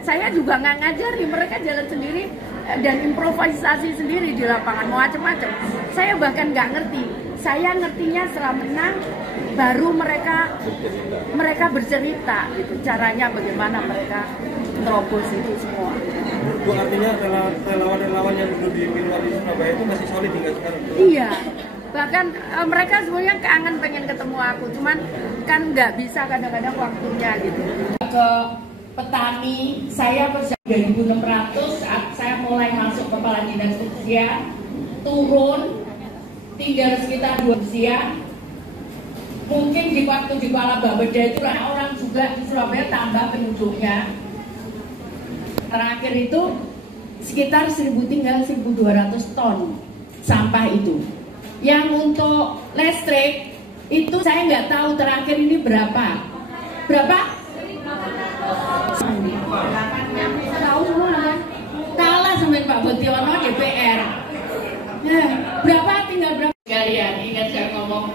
Saya juga nggak ngajari, mereka jalan sendiri dan improvisasi sendiri di lapangan, macam-macam. Saya bahkan nggak ngerti. Saya ngertinya setelah menang, baru mereka bercerita gitu, caranya bagaimana mereka terobos itu semua. Bu, artinya relawan-relawan yang dulu di Pilwali Surabaya itu masih solid hingga sekarang? Iya, bahkan mereka semuanya kangen pengen ketemu aku, cuman kan nggak bisa kadang-kadang waktunya gitu. Ke petani, saya bersama 2.600 saat saya mulai masuk kepala dinas usia, turun tinggal sekitar 2 usia. Mungkin di waktu di Kepala Bapeda itu orang juga di Surabaya tambah penduduknya. Terakhir itu sekitar 1.200 ton sampah itu. Yang untuk listrik itu saya nggak tahu terakhir ini berapa. Berapa? Tahu semua kan? Kalah sama Pak Botiono DPR. Nah, berapa tinggal berapa? Kalian ingat saya ngomong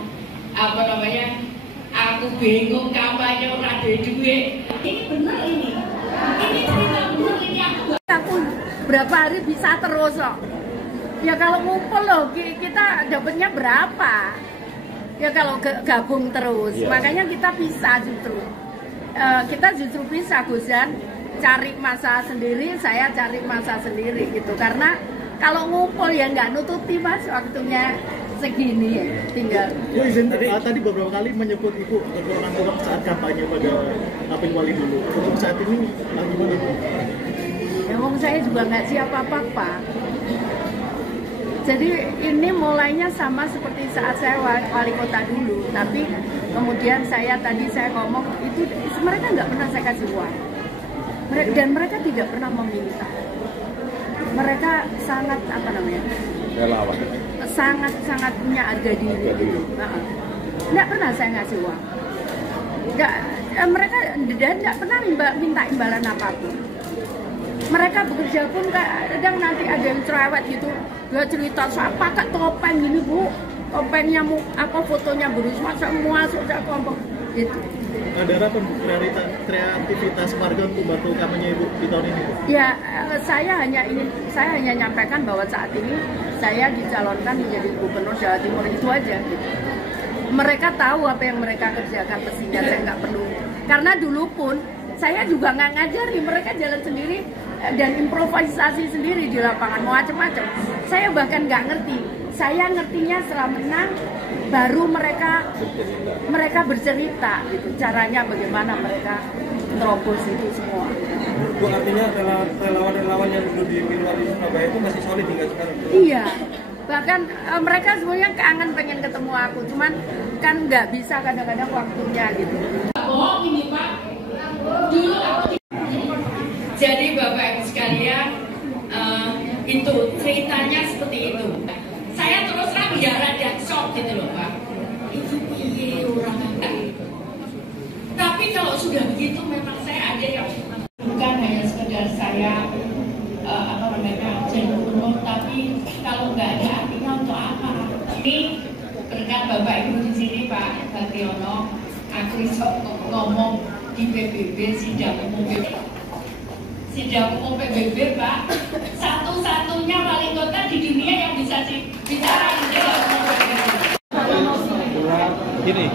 apa namanya? Aku bingung kampanye ora duit. Ini benar ini. Ini cerita benar ini aku berapa hari bisa terus loh. Ya kalau ngumpul loh kita dapatnya berapa? Ya kalau gabung terus. Yeah. Makanya kita bisa justru. Kita justru bisa Gusan cari masa sendiri, saya cari masa sendiri gitu. Karena kalau ngumpul ya nggak nututi Mas waktunya segini ya tinggal. Ya, izin tadi beberapa kali menyebut Ibu kurang-kurang saat kampanye pada Pilwali dulu. Untuk saat ini gimana Bu? Ya ngomong saya juga nggak siapa apa-apa. Jadi ini mulainya sama seperti saat saya wali kota dulu. Tapi kemudian saya ngomong itu mereka nggak pernah saya kasih uang. Dan mereka tidak pernah meminta. Mereka sangat apa namanya? Relawan. Sangat punya harga diri gitu. Nggak pernah saya ngasih uang. Mereka nggak pernah minta imbalan apapun. Mereka bekerja pun kadang nanti ada yang cerewet gitu, dia cerita saya pakai topeng gini Bu, topengnya apa fotonya berisma semua sudah kelompok gitu. Ada harapan kreativitas warga untuk bantu kampanye Ibu di tahun ini Bu? Ya saya hanya nyampaikan bahwa saat ini saya dicalonkan menjadi gubernur Jawa Timur itu aja gitu. Mereka tahu apa yang mereka kerjakan, mestinya saya nggak perlu. Karena dulu pun saya juga nggak ngajari, mereka jalan sendiri dan improvisasi sendiri di lapangan, macam-macam. Saya bahkan nggak ngerti. Saya ngertinya setelah menang, baru mereka bercerita gitu, caranya bagaimana mereka terobos itu semua. Bu, artinya relawan-relawan yang dulu di Pilwali Surabaya itu masih solid hingga sekarang? Iya, bahkan mereka semuanya kangen pengen ketemu aku, cuman kan nggak bisa kadang-kadang waktunya gitu. Bohong ini Pak, dulu aku. Jadi Bapak Ibu sekalian, itu ceritanya seperti itu. Saya terus terang ya rada shock gitu loh Pak. Itu piye orang enggak. Tapi kalau sudah begitu memang saya ada yang bukan hanya sekedar saya jadi gubernur, tapi kalau nggak ada artinya untuk apa? Ini berkat Bapak Ibu di sini Pak Botiono, aku bisa ngomong di PBB sidang umum Pak, satu-satunya wali kota di dunia yang bisa bicara di sidang umum PBB. Gini.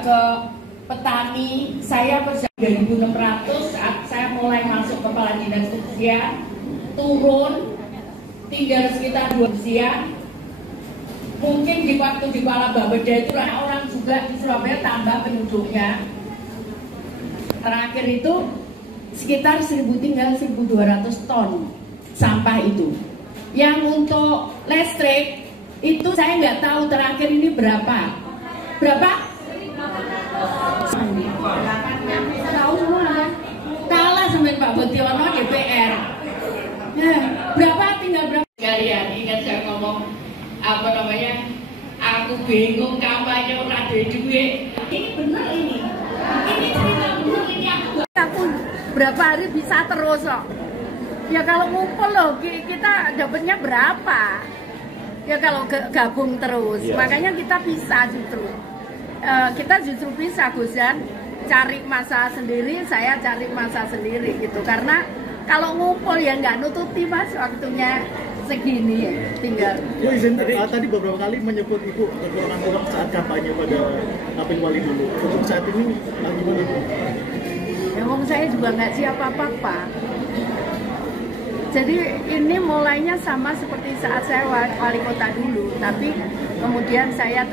Ke petani, saya bersama 2.600 saat saya mulai masuk kepala dinas usia, turun tinggal sekitar 2 usia. Mungkin di waktu di Kepala Bapeda itu orang juga di Surabaya tambah penduduknya. Terakhir itu sekitar 1.200 ton sampah itu. Yang untuk listrik itu saya nggak tahu terakhir ini berapa. Berapa? Tahu semua kan? Kalah sama Pak Botiono DPR. Nah, berapa tinggal berapa? Kalian ingat saya ngomong apa namanya? Aku bingung kampanye ora duit. Ini benar ini. Ini cerita benar ini aku berapa hari bisa terus kok. Ya kalau ngumpul loh kita dapatnya berapa? Ya kalau gabung terus, makanya kita bisa justru. Kita justru bisa Gus Jan cari masa sendiri, saya cari masa sendiri gitu. Karena kalau ngumpul ya nggak nututi Mas waktunya segini ya, tinggal. Ya izin tadi beberapa kali menyebut Ibu kekurangan uang saat kampanye pada Apil Wali dulu. Untuk saat ini gimana Bu? Ya saya juga nggak siap apa-apa. Jadi ini mulainya sama seperti saat saya wali kota dulu, tapi kemudian saya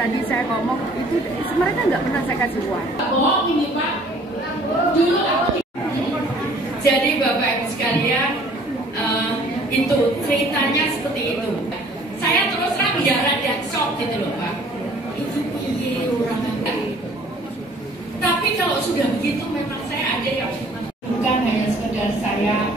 ngomong itu mereka nggak pernah saya kasih uang. Bohong ini Pak. Dulu aku. Jadi Bapak Ibu sekalian, itu ceritanya seperti itu. Saya terus terang ya rada shock gitu loh Pak. Itu piye orang enggak. Tapi kalau sudah begitu memang saya ada yang bukan hanya sekedar saya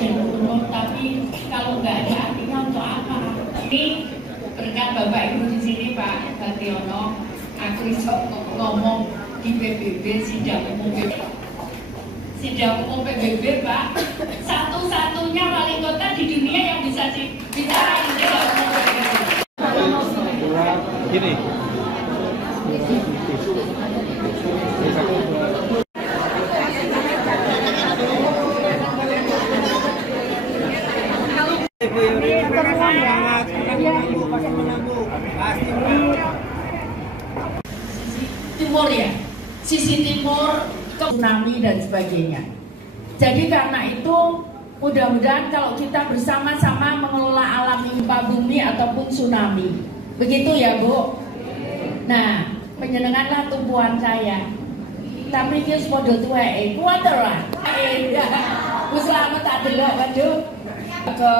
jenur, tapi kalau nggak ada artinya untuk apa? Ini berkat Bapak Ibu di sini Pak Bationo, aku bisa ngomong di PBB sidang umum Pak, satu-satunya wali kota di dunia yang bisa bicara di sidang umum PBB. Gini. Timur ya, sisi timur ke tsunami dan sebagainya. Jadi karena itu mudah-mudahan kalau kita bersama-sama mengelola alam gempa bumi ataupun tsunami, begitu ya Bu. Nah, penyenenganlah tumpuan saya. Tapi ini sepodo tuweke, kuwatir lah. Wis selamat tak delok waduh. Ke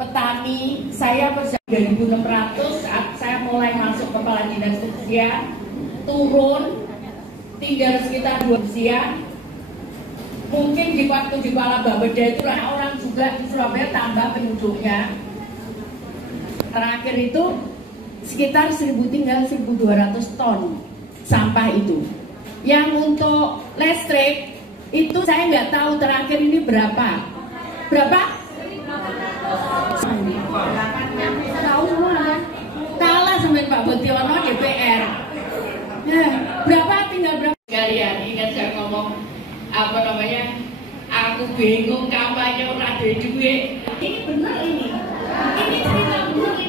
petani, saya pada 2.600 saat saya mulai masuk kepala dinas kebersihan, turun tinggal sekitar 2 usia. Mungkin di waktu di Kepala Bapeda itu orang juga di Surabaya tambah penduduknya. Terakhir itu sekitar 1.200 ton sampah itu. Yang untuk listrik itu saya nggak tahu terakhir ini berapa. Berapa? Tahu semua kan? Kalah sama Pak Bationo DPR. Nah, berapa tinggal berapa? Kalian ingat saya ngomong apa namanya? Aku bingung kampanye ora duwe duit. Ini benar ini. Ini cerita benar.